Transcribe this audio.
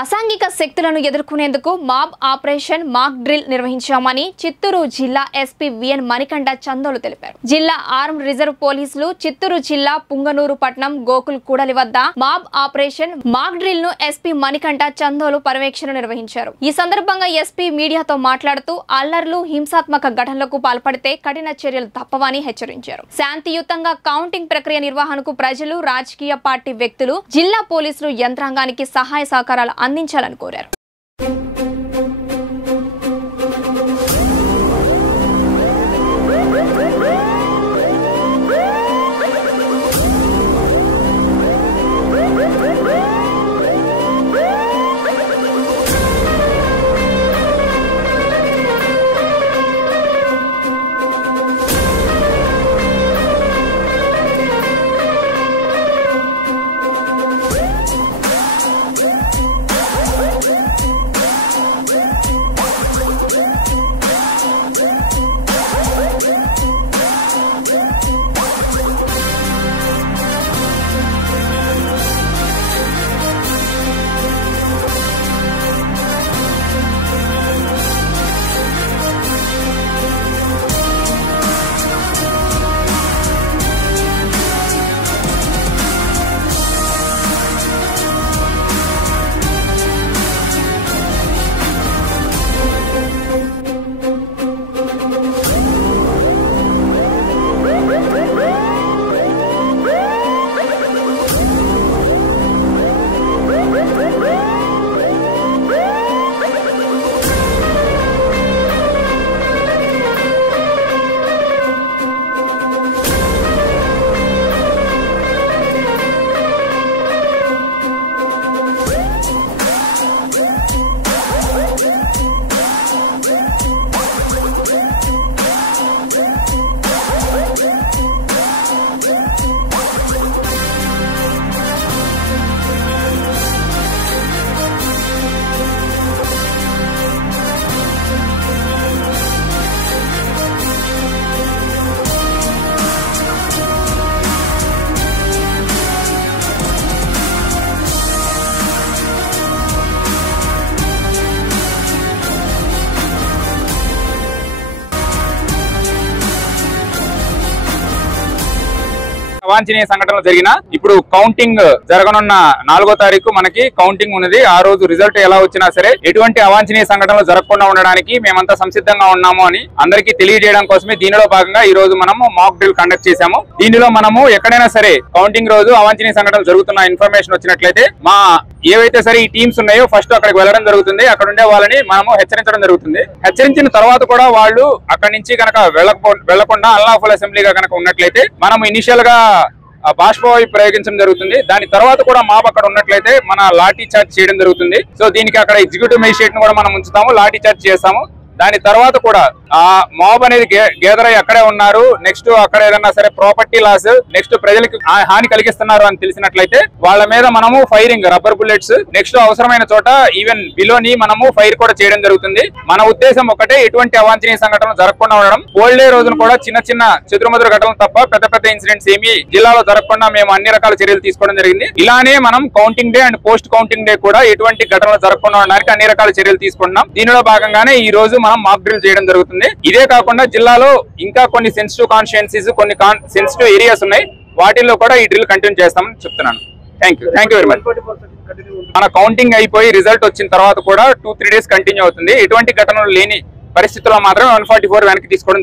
అసాంఘిక శక్తులను ఎదుర్కొనేందుకు మాబ్ ఆపరేషన్ మాక్ డ్రిల్ నిర్వహించామని చిత్తూరు జిల్లా ఎస్పీ విఎన్ మణికంఠ చందోలు తెలిపారు. జిల్లా ఆర్మ్ రిజర్వ్ పోలీసులు చిత్తూరు జిల్లా పుంగనూరు పట్నం గోకుల్ కూడలి వద్ద మాబ్ ఆపరేషన్ మాక్ డ్రిల్ ను ఎస్పీ మణికంఠ చందోలు పర్యవేక్షణ నిర్వహించారు. ఈ సందర్భంగా ఎస్పీ మీడియాతో మాట్లాడుతూ అల్లర్లు హింసాత్మక ఘటనలకు పాల్పడితే కఠిన చర్యలు తప్పవని హెచ్చరించారు. శాంతియుతంగా కౌంటింగ్ ప్రక్రియ నిర్వహణకు ప్రజలు, రాజకీయ పార్టీ వ్యక్తులు, జిల్లా పోలీసులు యంత్రాంగానికి సహాయ సహకారాలు అందించాలని కోరారు. అవాంఛనీయ సంఘటనలు జరిగిన ఇప్పుడు కౌంటింగ్ జరగనున్న 4వ తారీఖు మనకి కౌంటింగ్ ఉన్నది. ఆ రోజు రిజల్ట్ ఎలా వచ్చినా సరే ఎటువంటి అవాంఛనీయ సంఘటనలు జరగకుండా ఉండడానికి మేమంతా సంసిద్ధంగా ఉన్నాము అని అందరికీ తెలియజేయడం కోసమే దీనిలో భాగంగా ఈ రోజు మనము మాక్ డ్రిల్ కండక్ట్ చేశాము. దీనిలో మనము ఎక్కడైనా సరే కౌంటింగ్ రోజు అవాంఛనీయ సంఘటనలు జరుగుతున్న ఇన్ఫర్మేషన్ వచ్చినట్లయితే మా ఏవైతే సరే ఈ టీమ్స్ ఉన్నాయో ఫస్ట్ అక్కడికి వెళ్ళడం జరుగుతుంది. అక్కడ ఉండే వాళ్ళని మనము హెచ్చరించడం జరుగుతుంది. హెచ్చరించిన తర్వాత కూడా వాళ్ళు అక్కడి నుంచి కనుక వెళ్లకుండా అన్లాఫుల్ అసెంబ్లీగా కనుక ఉన్నట్లయితే మనం ఇనిషియల్ గా బాష్పవాయు ప్రయోగించడం జరుగుతుంది. దాని తర్వాత కూడా మాబ్ అక్కడ ఉన్నట్లయితే మన లాఠీ చార్జ్ చేయడం జరుగుతుంది. సో దీనికి అక్కడ ఎగ్జిక్యూటివ్ మేజిస్ట్రేట్ ని కూడా మనం ఉంచుతాము, లాఠీ చార్జ్ చేస్తాము. దాని తర్వాత కూడా ఆ మాబ్ అనేది గేదర్ అయ్యి అక్కడే ఉన్నారు, నెక్స్ట్ అక్కడ ఏదన్నా సరే ప్రాపర్టీ లాస్, నెక్స్ట్ ప్రజలకు హాని కలిగిస్తున్నారు అని తెలిసినట్లయితే వాళ్ళ మీద మనము ఫైరింగ్, రబ్బర్ బుల్లెట్స్, నెక్స్ట్ అవసరమైన చోట ఈవెన్ బిలోని మనము ఫైర్ కూడా చేయడం జరుగుతుంది. మన ఉద్దేశం ఒకటే, ఎటువంటి అవాంఛనీయ సంఘటనలు జరగకుండా ఉండడం. పోల్ డే రోజున కూడా చిన్న చిన్న చెదురుమదురు ఘటనలు తప్ప పెద్ద పెద్ద ఇన్సిడెంట్స్ ఏమి జిల్లాలో జరగకుండా మేము అన్ని రకాల చర్యలు తీసుకోవడం జరిగింది. ఇలానే మనం counting day and post counting day కూడా ఎటువంటి ఘటనలు జరగకుండా ఉండడానికి అన్ని రకాల చర్యలు తీసుకుంటున్నాం. దీనిలో భాగంగానే ఈ రోజు మనం మాక్ డ్రిల్ చేయడం జరుగుతుంది. ఇదే కాకుండా జిల్లాలో ఇంకా కొన్ని సెన్సిటివ్ కాన్స్టిట్యుయెన్సీస్, కొన్ని సెన్సిటివ్ ఏరియాస్ ఉన్నాయి, వాటిల్లో కూడా ఈ డ్రిల్ కంటిన్యూ చేస్తామని చెప్తున్నాను. Thank you very much. మన కౌంటింగ్ అయిపోయి రిజల్ట్ వచ్చిన తర్వాత కూడా 2-3 డేస్ కంటిన్యూ అవుతుంది. ఎటువంటి ఘటనలు లేని పరిస్థితుల్లో మాత్రం 144 వెనక్కి తీసుకోవడం జరుగుతుంది.